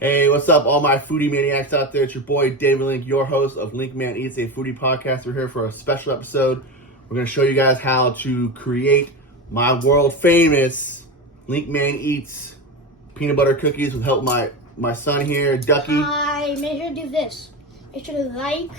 Hey, what's up, all my foodie maniacs out there? It's your boy, David Link, your host of LinckmanEat's, a foodie podcast. We're here for a special episode. We're going to show you guys how to create my world-famous LinckmanEat's peanut butter cookies with help my son here, Ducky. Hi, make sure to do this. Make sure to like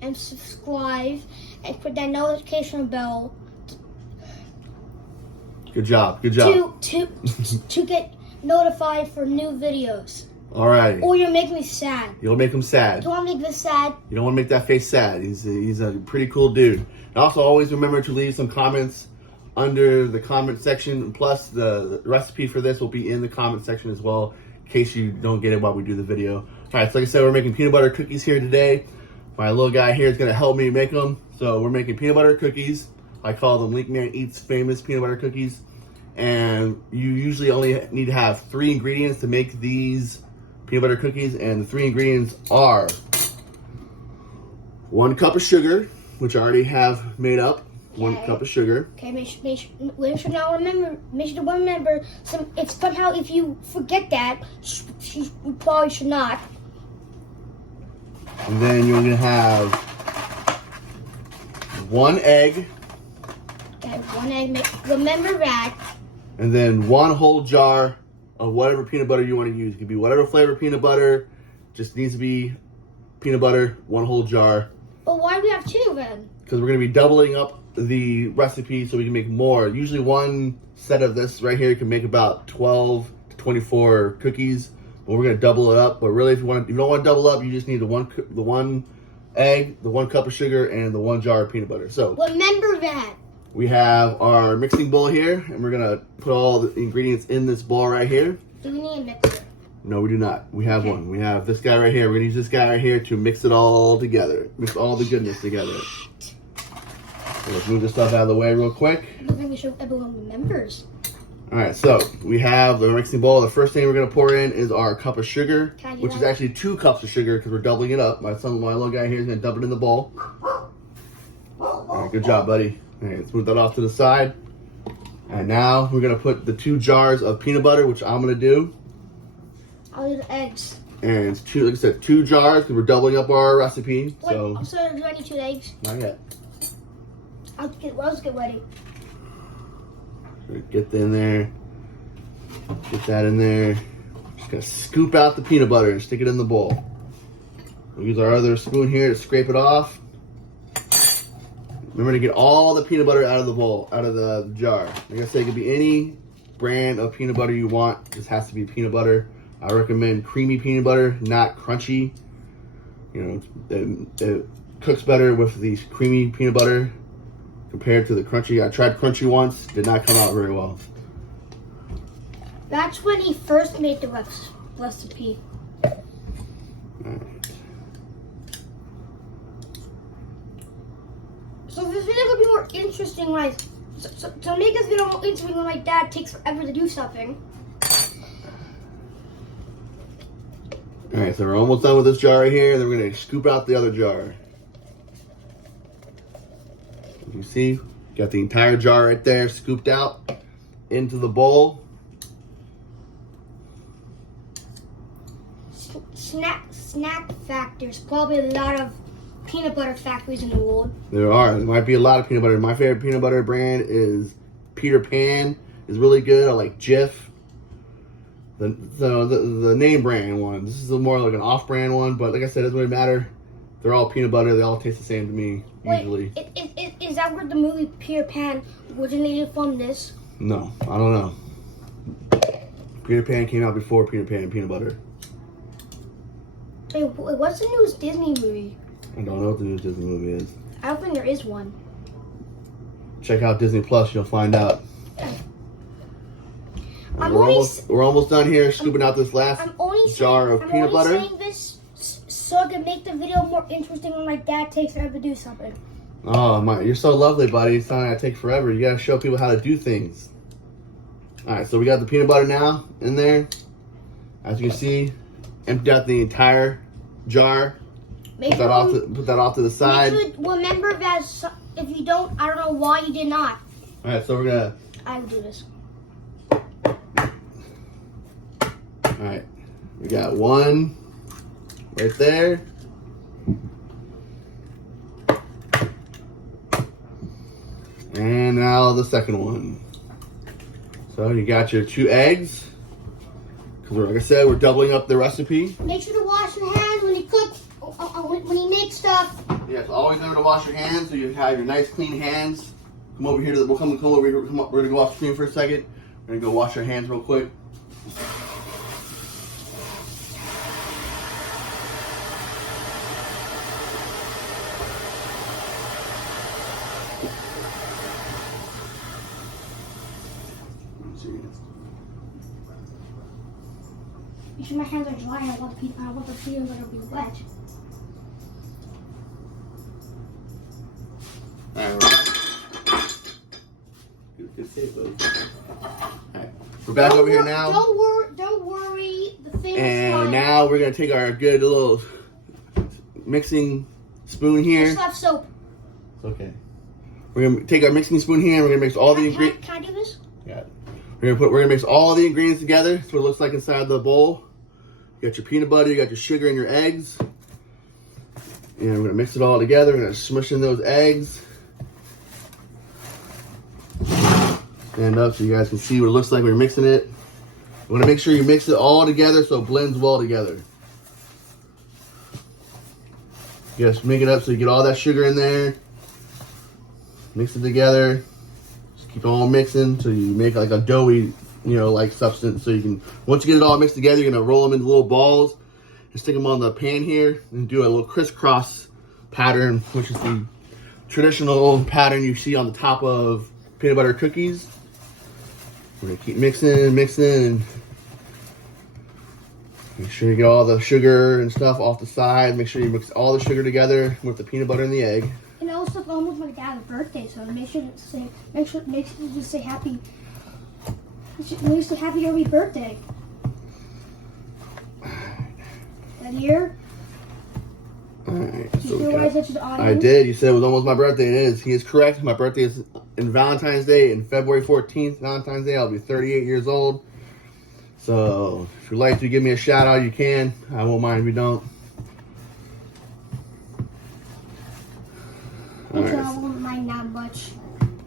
and subscribe and put that notification bell Good job, good job. to get notified for new videos. All right. Or you'll make me sad. You'll make him sad. Don't want to make this sad. You don't want to make that face sad. He's a pretty cool dude. And also, always remember to leave some comments under the comment section. Plus, the recipe for this will be in the comment section as well, in case you don't get it while we do the video. All right, so like I said, we're making peanut butter cookies here today. My little guy here is going to help me make them. So we're making peanut butter cookies. I call them LinckmanEat's famous peanut butter cookies. And you usually only need to have 3 ingredients to make these peanut butter cookies, and the 3 ingredients are 1 cup of sugar, which I already have made up. 1 cup of sugar. Okay, make sure now remember. If you forget that, you probably should not. And then you're gonna have 1 egg. Okay, 1 egg. Remember that. And then 1 whole jar of whatever peanut butter you want to use. It could be whatever flavor peanut butter. Just needs to be peanut butter, 1 whole jar. But why do we have 2 then? Because we're going to be doubling up the recipe so we can make more. Usually 1 set of this right here can make about 12 to 24 cookies. But we're going to double it up. But really, if you don't want to double up, you just need the one egg, the 1 cup of sugar, and the 1 jar of peanut butter. So remember that. we have our mixing bowl here, and we're going to put all the ingredients in this bowl right here. Do we need a mixer? No, we do not. We have one. We have this guy right here. We're going to use this guy right here to mix it all together. Mix all the goodness together. So let's move this stuff out of the way real quick. I think we show everyone remembers. All right, so we have the mixing bowl. The first thing we're going to pour in is our cup of sugar, which is actually 2 cups of sugar because we're doubling it up. My little guy here is going to dump it in the bowl. All right, good job, buddy. All right, let's move that off to the side. And now we're going to put the 2 jars of peanut butter, which I'm going to do. I'll do the eggs. And it's 2, like I said, 2 jars because we're doubling up our recipe. Wait, so do I need 2 eggs? not yet. I'll just get ready. Get in there. Get that in there. Just going to scoop out the peanut butter and stick it in the bowl. We'll use our other spoon here to scrape it off. Remember to get all the peanut butter out of the bowl, out of the jar. Like I said, it could be any brand of peanut butter you want. This has to be peanut butter. I recommend creamy peanut butter, not crunchy. You know, it cooks better with the creamy peanut butter compared to the crunchy. I tried crunchy once, did not come out very well. That's when he first made the recipe. All right. So this video will be more interesting, like, so make this video more interesting when my dad takes forever to do something. All right, so we're almost done with this jar right here, and then we're gonna scoop out the other jar. As you see, got the entire jar right there scooped out into the bowl. Snack factors, probably a lot of peanut butter factories in the world. There might be a lot of peanut butter. My favorite peanut butter brand is Peter Pan. Is really good. I like Jif. The name brand one. This is more like an off-brand one, but like I said, it doesn't really matter. They're all peanut butter. They all taste the same to me, usually. Wait, is that where the movie Peter Pan originated from? This? No, I don't know. Peter Pan came out before Peter Pan and peanut butter. Wait, what's the newest Disney movie? I don't know what the new Disney movie is. I don't think there is one. Check out Disney Plus. You'll find out. We're almost done here, scooping out this last jar of peanut butter. I'm only saying this so I can make the video more interesting when my dad takes forever to do something. Oh, you're so lovely, buddy. It's not gonna take forever. You gotta show people how to do things. All right, so we got the peanut butter now in there. As you can see, emptied out the entire jar. Put that off to the side. Remember that if you don't, I don't know why you did not. All right, so we're gonna. I will do this. All right. We got one right there. And now the second one. So you got your 2 eggs. Because like I said, we're doubling up the recipe. Make sure to wash your hands when you cook, when you make stuff. Yes, always remember to wash your hands so you have your nice clean hands. Come over here we'll come over here. Come up. We're gonna go off screen for a second. We're gonna go wash our hands real quick. Make sure my hands are dry. I want the peanut butter to be wet. Good save, buddy. Alright, we're back over here now. Don't worry. The thing is And fine. now we're gonna take our good little mixing spoon here. I still have soap. It's okay. We're gonna take our mixing spoon here and we're gonna mix all the ingredients. Can I do this? Yeah. We're gonna mix all the ingredients together. That's what it looks like inside the bowl. You got your peanut butter, you got your sugar and your eggs. And we're gonna mix it all together. We're gonna smush in those eggs. Stand up so you guys can see what it looks like when you're mixing it. You wanna make sure you mix it all together so it blends well together. Just make it up so you get all that sugar in there. Mix it together. Just keep it all mixing so you make like a doughy, like substance. So you can, once you get it all mixed together, you're gonna roll them into little balls and stick them on the pan here and do a little crisscross pattern, which is the traditional pattern you see on the top of peanut butter cookies. We're gonna keep mixing, and make sure you get all the sugar and stuff off the side. Make sure you mix all the sugar together with the peanut butter and the egg. And also almost my dad's birthday, so make sure to say happy. Make sure happy early birthday. That here. Alright, Did you realize that to the audience? I did. You said it was almost my birthday. It is. He is correct. My birthday is in Valentine's Day, in February 14th. Valentine's Day. I'll be 38 years old. So if you'd like to give me a shout out, you can. I won't mind if you don't. Alright. I won't mind that much.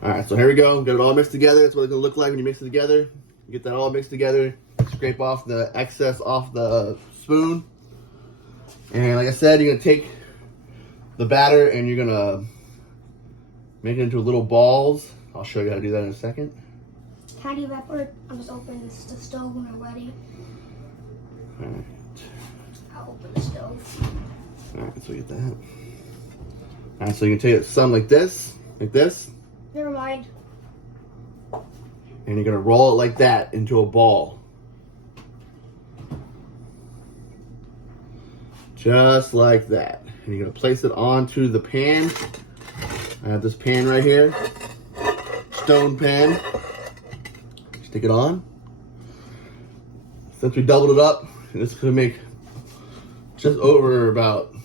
Alright, so here we go. Got it all mixed together. That's what it's going to look like when you mix it together. You get that all mixed together. Scrape off the excess off the spoon. And like I said, you're going to take the batter and you're going to make it into little balls. I'll show you how to do that in a second. How do you evaporate? I'm just opening the stove when I'm ready. Alright. I'll open the stove. Alright, so you get that. Alright, so you can take some like this. Never mind. And you're going to roll it like that into a ball. Just like that. And you're going to place it onto the pan. I have this pan right here. Stone pan. Stick it on. Since we doubled it up, it's going to make just over about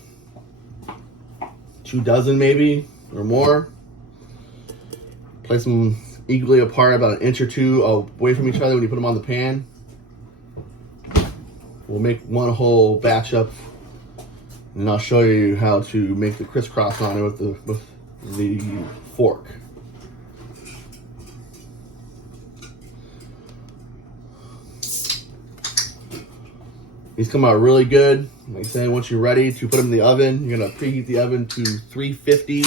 2 dozen maybe or more. Place them equally apart, about 1 inch or 2 away from each other when you put them on the pan. We'll make one whole batch up, and I'll show you how to make the crisscross on it with the fork. These come out really good. Like I say, once you're ready to put them in the oven, you're gonna preheat the oven to 350,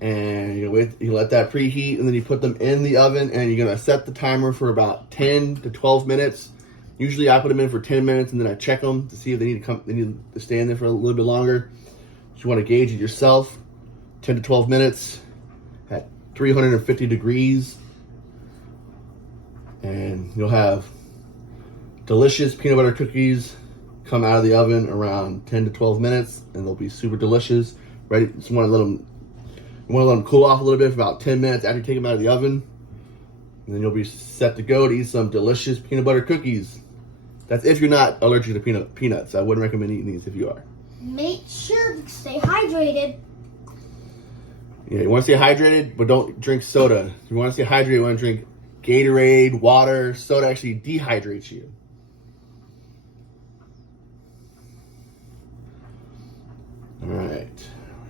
and you let that preheat, and then you put them in the oven, and you're gonna set the timer for about 10 to 12 minutes. Usually, I put them in for 10 minutes, and then I check them to see if they need to stay in there for a little bit longer. You want to gauge it yourself. 10 to 12 minutes at 350 degrees, and you'll have delicious peanut butter cookies come out of the oven around 10 to 12 minutes, and they'll be super delicious. Ready? Just want to let them cool off a little bit for about 10 minutes after you take them out of the oven, and then you'll be set to go to eat some delicious peanut butter cookies. That's if you're not allergic to peanuts. I wouldn't recommend eating these if you are. Make sure to stay hydrated. Yeah, you want to stay hydrated, but don't drink soda. If you want to stay hydrated, you want to drink Gatorade, water. Soda actually dehydrates you.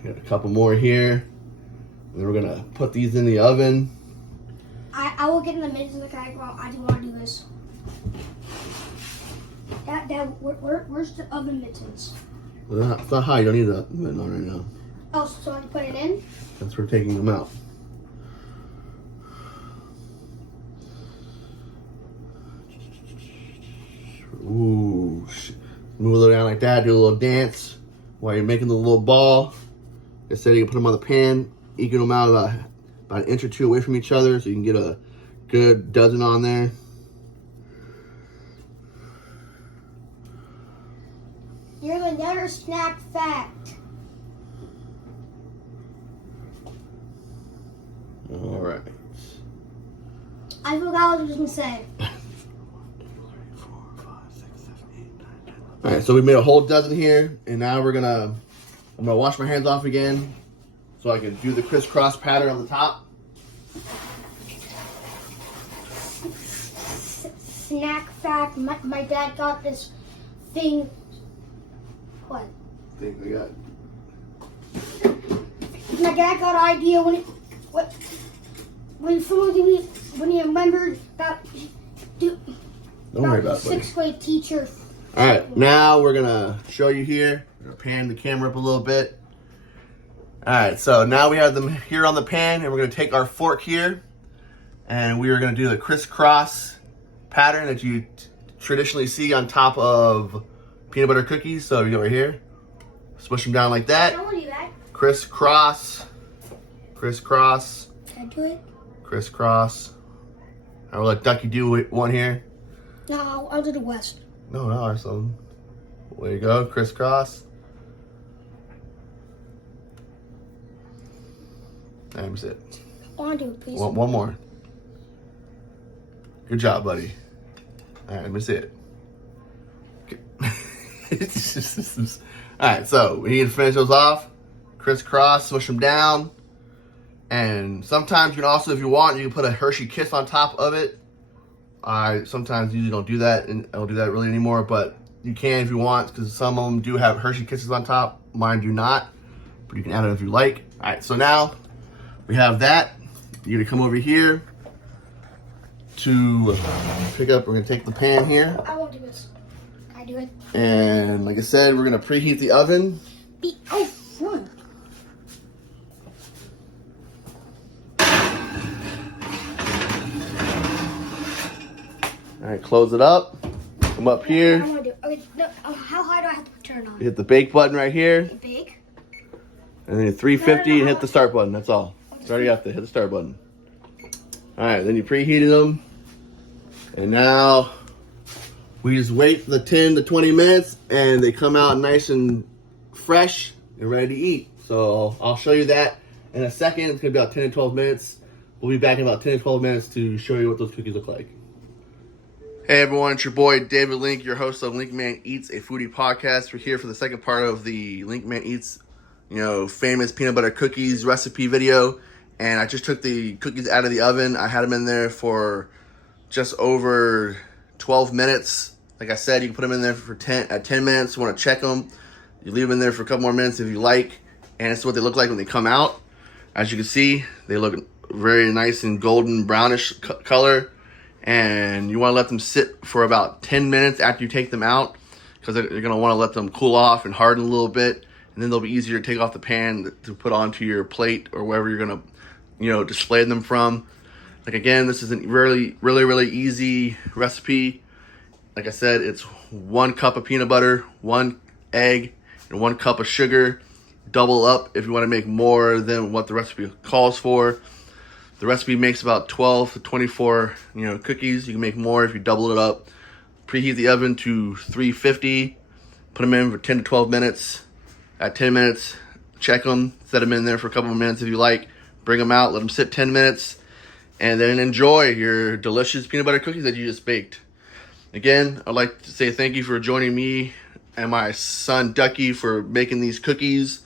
Got a couple more here. And then we're gonna put these in the oven. I will get in the middle of the guy. I do want to do this. Where's the oven mittens? It's not high. You don't need the mitten on right now. Oh, so I put it in? That's for taking them out. Ooh, move it around like that. Do a little dance while you're making the little ball. Like I said, you can put them on the pan, eking them out about an inch or two away from each other, so you can get a good dozen on there. Here's another snack fact. All right. I forgot what I was going to say. All right, so we made a whole dozen here, and now I'm gonna wash my hands off again, so I can do the crisscross pattern on the top. Snack fact: my dad got this thing. What? Thing we got. My dad got an idea when he remembered about. Don't worry about it, buddy. Sixth grade teacher. All right, now we're gonna show you here. We're gonna pan the camera up a little bit. All right, so now we have them here on the pan, and we're gonna take our fork here, and we are gonna do the crisscross pattern that you traditionally see on top of peanut butter cookies. So you go right here, smush them down like that. I don't want to do that. Crisscross, crisscross, Can I do it? crisscross. I will let Ducky do one here. No, I'll do the West. No, awesome. There you go, crisscross. That's it. I want to do it, please. One more. Good job, buddy. All right, let me see it. All right, so we need to finish those off. Crisscross, smush them down. And sometimes you can also, if you want, you can put a Hershey Kiss on top of it. I sometimes usually don't do that, and I don't do that really anymore, but you can if you want, because some of them do have Hershey Kisses on top. Mine do not, but you can add it if you like. All right, so now we have that. You're gonna come over here to pick up. We're gonna take the pan here. I won't do this. Can I do it? And like I said, we're gonna preheat the oven. Oh, fun. All right, close it up. Come up I here. want to do it. Okay, no, how high do I have to turn on? You hit the bake button right here, Big? and then 350 No. and hit the start button. That's all. It's already up there. Hit the start button. All right, then you preheated them, and now we just wait for the 10 to 20 minutes, and they come out nice and fresh and ready to eat. So I'll show you that in a second. It's gonna be about 10 to 12 minutes. We'll be back in about 10 to 12 minutes to show you what those cookies look like. Hey everyone, it's your boy David Link, your host of LinckmanEat's, a foodie podcast. We're here for the second part of the LinckmanEat's, famous peanut butter cookies recipe video. And I just took the cookies out of the oven. I had them in there for just over 12 minutes. Like I said, you can put them in there for 10 minutes. You want to check them. You leave them in there for a couple more minutes if you like. And it's what they look like when they come out. As you can see, they look very nice and golden brownish color. And you want to let them sit for about 10 minutes after you take them out, because you're going to want to let them cool off and harden a little bit, and then they'll be easier to take off the pan to put onto your plate or wherever you're going to display them from. Like again, this is a really easy recipe. Like I said, it's 1 cup of peanut butter, 1 egg, and 1 cup of sugar. Double up if you want to make more than what the recipe calls for. The recipe makes about 12 to 24, cookies. You can make more if you double it up. Preheat the oven to 350. Put them in for 10 to 12 minutes. At 10 minutes, check them. Set them in there for a couple of minutes if you like. Bring them out. Let them sit 10 minutes. And then enjoy your delicious peanut butter cookies that you just baked. Again, I'd like to say thank you for joining me and my son Ducky for making these cookies.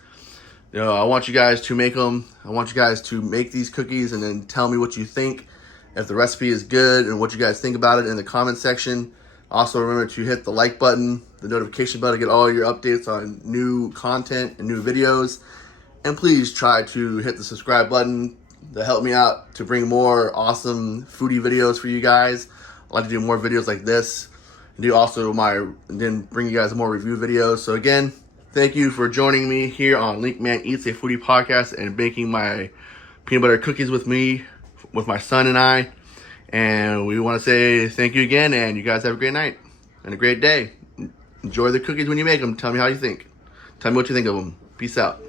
I want you guys to make them. I want you guys to make these cookies and then tell me what you think, if the recipe is good, and what you guys think about it in the comment section. Also, remember to hit the like button, the notification button to get all your updates on new content and new videos. And please try to hit the subscribe button to help me out to bring more awesome foodie videos for you guys. I like to do more videos like this. And then bring you guys more review videos. So again, thank you for joining me here on LinckmanEat's, a foodie podcast, and baking my peanut butter cookies with me, with my son and I. And we want to say thank you again, and you guys have a great night and a great day. Enjoy the cookies when you make them. Tell me how you think. Tell me what you think of them. Peace out.